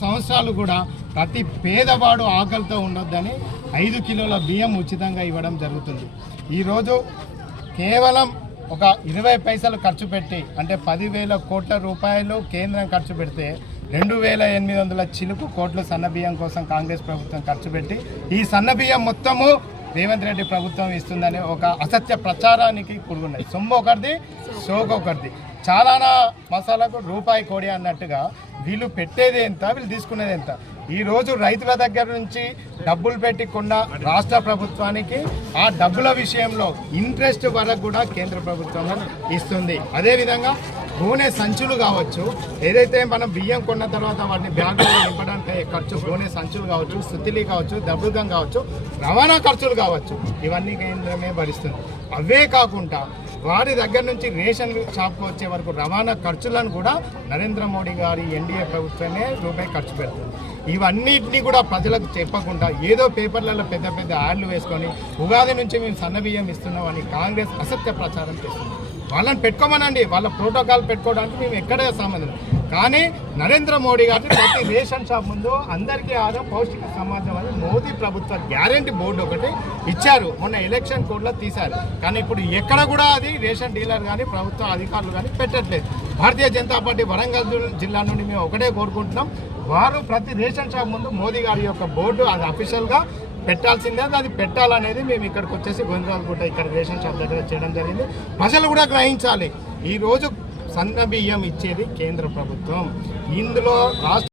సంవత్సరాలు కూడా ప్రతి పేదవాడు ఆకలితో ఉండొద్దని ఐదు కిలోల బియ్యం ఉచితంగా ఇవ్వడం జరుగుతుంది. ఈరోజు కేవలం ఒక ఇరవై పైసలు ఖర్చు పెట్టి అంటే పదివేల కోట్ల రూపాయలు కేంద్రం ఖర్చు పెడితే రెండు వేల ఎనిమిది వందల చిలుకు కోట్లు సన్న బియ్యం కోసం కాంగ్రెస్ ప్రభుత్వం ఖర్చు పెట్టి ఈ సన్న బియ్యం మొత్తము రేవంత్ రెడ్డి ప్రభుత్వం ఇస్తుందని ఒక అసత్య ప్రచారానికి కూడుకున్నది సొమ్ము ఒకరిది సోకు ఒకరిది చాలానా మసాలాకు రూపాయి కోడి అన్నట్టుగా వీళ్ళు పెట్టేది ఎంత వీళ్ళు తీసుకునేది ఎంత? ఈరోజు రైతుల దగ్గర నుంచి డబ్బులు పెట్టకుండా రాష్ట్ర ప్రభుత్వానికి ఆ డబ్బుల విషయంలో ఇంట్రెస్ట్ వరకు కూడా కేంద్ర ప్రభుత్వం ఇస్తుంది. అదేవిధంగా గోనె సంచులు కావచ్చు ఏదైతే మనం బియ్యం కొన్న తర్వాత వాటిని బ్యాంకులో నింపడానికి ఖర్చు గోనె సంచులు కావచ్చు సుతిలి కావచ్చు దబ్బుగం కావచ్చు రవాణా ఖర్చులు కావచ్చు ఇవన్నీ కేంద్రమే భరిస్తుంది. అవే కాకుండా వారి దగ్గర నుంచి రేషన్ షాప్కి వచ్చే వరకు రవాణా ఖర్చులను కూడా నరేంద్ర మోడీ గారి ఎన్డీఏ ప్రభుత్వమే రూపాయి ఖర్చు పెడుతుంది. ఇవన్నిటిని కూడా ప్రజలకు చెప్పకుండా ఏదో పేపర్లలో పెద్ద పెద్ద యాడ్లు వేసుకొని ఉగాది నుంచి మేము సన్నబియ్యం ఇస్తున్నామని కాంగ్రెస్ అసత్య ప్రచారం చేస్తుంది. వాళ్ళని పెట్టుకోమనండి. వాళ్ళ ప్రోటోకాల్ పెట్టుకోవడానికి మేము ఎక్కడే సంబంధం కానీ నరేంద్ర మోడీ గారు ప్రతి రేషన్ షాప్ ముందు అందరికీ ఆహారం పౌష్టిక సమాజం అని మోదీ ప్రభుత్వ గ్యారంటీ బోర్డు ఒకటి ఇచ్చారు. మొన్న ఎలక్షన్ కోడ్లో తీశారు. కానీ ఇప్పుడు ఎక్కడ కూడా అది రేషన్ డీలర్ కానీ ప్రభుత్వ అధికారులు కానీ పెట్టట్లేదు. భారతీయ జనతా పార్టీ వరంగల్ జిల్లా నుండి మేము ఒకటే కోరుకుంటున్నాం. వారు ప్రతి రేషన్ షాప్ ముందు మోదీ గారి యొక్క బోర్డు అది అఫీషియల్గా పెట్టాల్సిందే. అది పెట్టాలనేది మేము ఇక్కడికి వచ్చేసి గోవిందరాజుపేట ఇక్కడ రేషన్ షాప్ దగ్గర చేయడం జరిగింది. ప్రజలు కూడా గ్రహించాలి. ఈరోజు సన్న బియ్యం ఇచ్చేది కేంద్ర ప్రభుత్వం. ఇందులో రాష్ట్ర